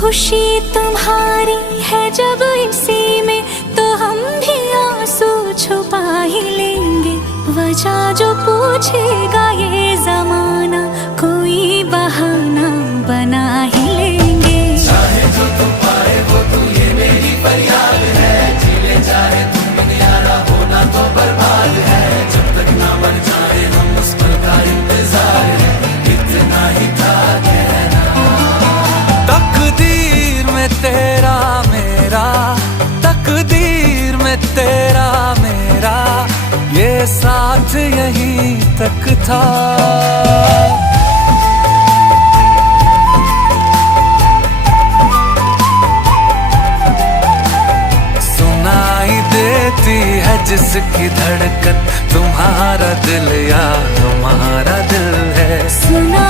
खुशी तुम्हारी है जब इसी में, तो हम भी आंसू छुपा ही लेंगे। वजह जो पूछेगा ये जमाना, कोई बहाना बना ही लेंगे। चाहे जो तुम पाए वो तू, ये मेरी फरियाद है। जीले चाहे तुम दुनियारा, होना तो बर्बाद है। जब तक ना बन जाए हम, उस पल का इंतजार है। इतना ही था कहना। तकदीर में तेरा मेरा, तकदीर में तेरा मेरा, ये साथ यहीं तक था। सुनाई देती है जिसकी धड़कन, तुम्हारा दिल या